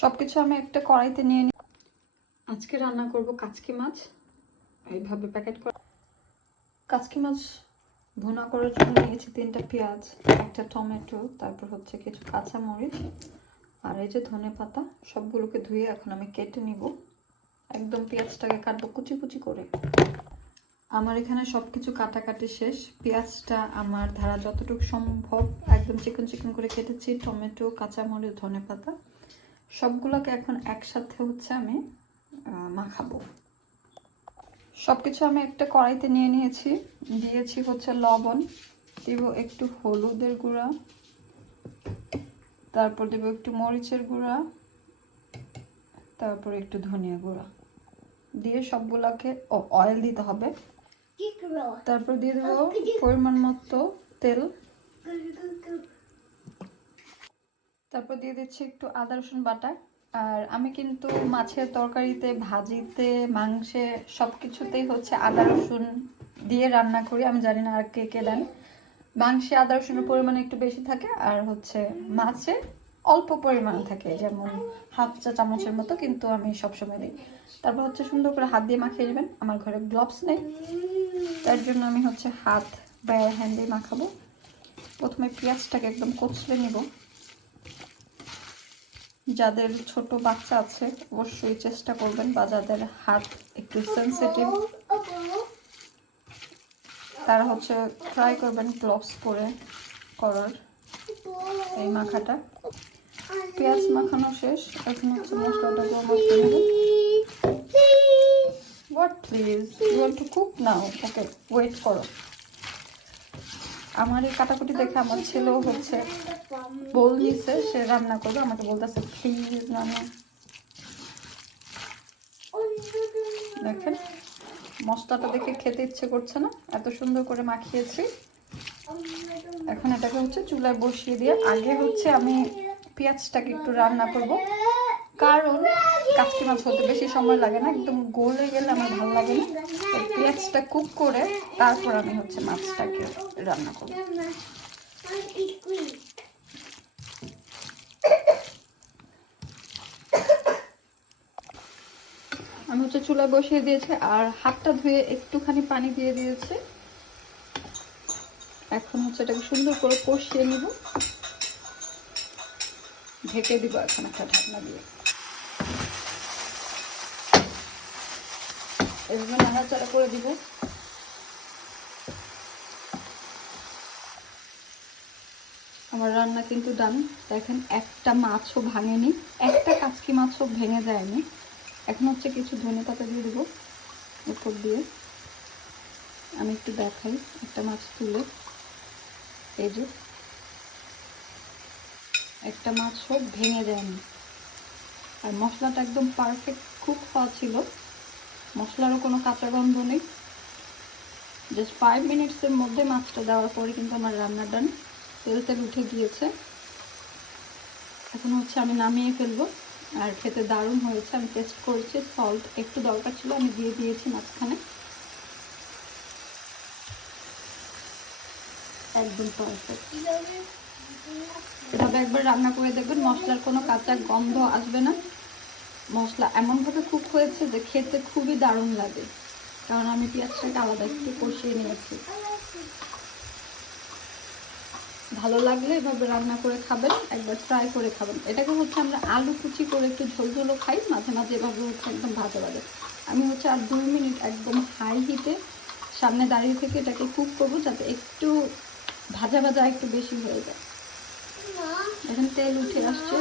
সবকিছু আমি একটা কড়াইতে নিয়ে নিই। আজকে রান্না করব কাচকি মাছ, এইভাবে প্যাকেট করা কাচকি মাছ ভুনা করার জন্য নিয়েছি 3টা পেঁয়াজ, একটা টমেটো, তারপর হচ্ছে কিছু কাঁচা মরিচ আর এই যে ধনেপাতা। সবগুলোকে ধুয়ে এখন আমি কেটে নিব। একদম পেঁয়াজটাকে কাটবো কুচি কুচি করে। আমার এখানে সবকিছু কাটাকাটি শেষ। পেঁয়াজটা আমার ধারা যতটুকু সম্ভব একদম চিকন চিকন করে কেটেছি। টমেটো, কাঁচামরিচ, ধনেপাতা সবগুলোকে এখন একসাথে হচ্ছে আমি মাখাবো। সবকিছু আমি একটা কড়াইতে নিয়ে নিয়েছি। দিয়েছি হচ্ছে লবণ, দিব একটু হলুদের গুঁড়া, তারপর দেব একটু মরিচের গুঁড়া, তারপর একটু ধনিয়া গুঁড়া দিয়ে সবগুলোকে অয়েল দিতে হবে। তারপর দিয়ে দেবো পরিমাণ মতো তেল। তারপর দিয়ে দিচ্ছি একটু আদা রসুন বাটা। আর আমি কিন্তু মাছের তরকারিতে, ভাজিতে, মাংসে সবকিছুতেই হচ্ছে আদা রসুন দিয়ে রান্না করি। আমি জানি না আর কে কে দেন। মাংসে আদা রসুনের পরিমাণ একটু বেশি থাকে আর হচ্ছে মাছে অল্প পরিমাণে থাকে, যেমন হাফ চা চামচের মতো, কিন্তু আমি সবসময় দিই। তারপর হচ্ছে সুন্দর করে হাত দিয়ে মাখিয়ে নেবেন। আমার ঘরে গ্লাভস নেই, তার জন্য আমি হচ্ছে হাত বা হ্যান্ড দিয়ে মাখাবো। প্রথমে পেঁয়াজটাকে একদম কচলে নিব। যাদের ছোট বাচ্চা আছে অবশ্যই চেষ্টা করবেন, বা যাদের হাত একটু সেনসিটিভ তারা হচ্ছে ট্রাই করবেন গ্লাভস পরে করার এই মাখাটা। পেঁয়াজ মাখানো শেষ, এখন হচ্ছে মশলাটা গরম করে নেব। What please? You want to cook now? Okay, wait করো। আমার এই কাটাকুটি দেখে আমার ছেলেও হচ্ছে বল নিছে সে রান্না করবে, আমাকে বলতেছে প্লিজ নানা। দেখেন মশলাটা দেখে খেতে ইচ্ছে করছে না, এত সুন্দর করে মাখিয়েছি। এখন এটাকে হচ্ছে চুলায় বসিয়ে দিয়ে আগে হচ্ছে আমি পেঁয়াজটাকে একটু রান্না করব, কারণ কাচকি মাছ হতে বেশি সময় লাগে না, একদম গলে গেলে আমার ভালো লাগে না। পেঁয়াজটা কুক করে তারপর আমি হচ্ছে মাছটাকে রান্না করব। আমি হচ্ছে চুলায় বসিয়ে দিয়েছি আর হাতটা ধুয়ে একটুখানি পানি দিয়ে দিয়েছি। এখন হচ্ছে এটাকে সুন্দর করে কষিয়ে নিব, ঢেকে দিব এখন একটা ঢাকনা দিয়ে। এভাবে নাড়াচাড়া করে দিব। আমার রান্না কিন্তু ডান। দেখেন একটা মাছও ভাঙেনি, একটা কাচকি মাছও ভেঙে যায়নি। এখন হচ্ছে কিছু ধনেপাতা দিয়ে দেবো উপর দিয়ে। আমি একটু দেখাই একটা মাছ তুলে, এই যে একটা মাছও ভেঙে যায়নি। আর মশলাটা একদম পারফেক্ট কুক হওয়া ছিল, মশলারও কোনো কাঁচা গন্ধ নেই। জাস্ট 5 মিনিটসের মধ্যে মাছটা দেওয়ার পরে কিন্তু আমার রান্না ডান। তেল তেল উঠে গিয়েছে। এখন হচ্ছে আমি নামিয়ে ফেলবো। আর খেতে দারুণ হয়েছে। আমি টেস্ট করেছি, সল্ট একটু দরকার ছিল, আমি দিয়ে দিয়েছি মাঝখানে। একদম পারফেক্ট। এভাবে একবার রান্না করে দেখবেন, মশলার কোনো কাঁচা গন্ধ আসবে না। মশলা এমনভাবে কুক হয়েছে যে খেতে খুবই দারুণ লাগে, কারণ আমি পেঁয়াজটাকে আলাদা একটু কষিয়ে নিয়েছি। ভালো লাগলে এভাবে রান্না করে খাবেন, একবার ট্রাই করে খাবেন। এটাকে হচ্ছে আমরা আলু কুচি করে একটু ঝোল ঝোলও খাই, মাঝে মাঝে এভাবে হচ্ছে একদম ভাজা ভাজা। আমি হচ্ছে আর 2 মিনিট একদম হাই হিটে সামনে দাঁড়িয়ে থেকে এটাকে কুক করবো, যাতে একটু ভাজা ভাজা একটু বেশি হয়ে যায়। এখন তেল উঠে আসছে।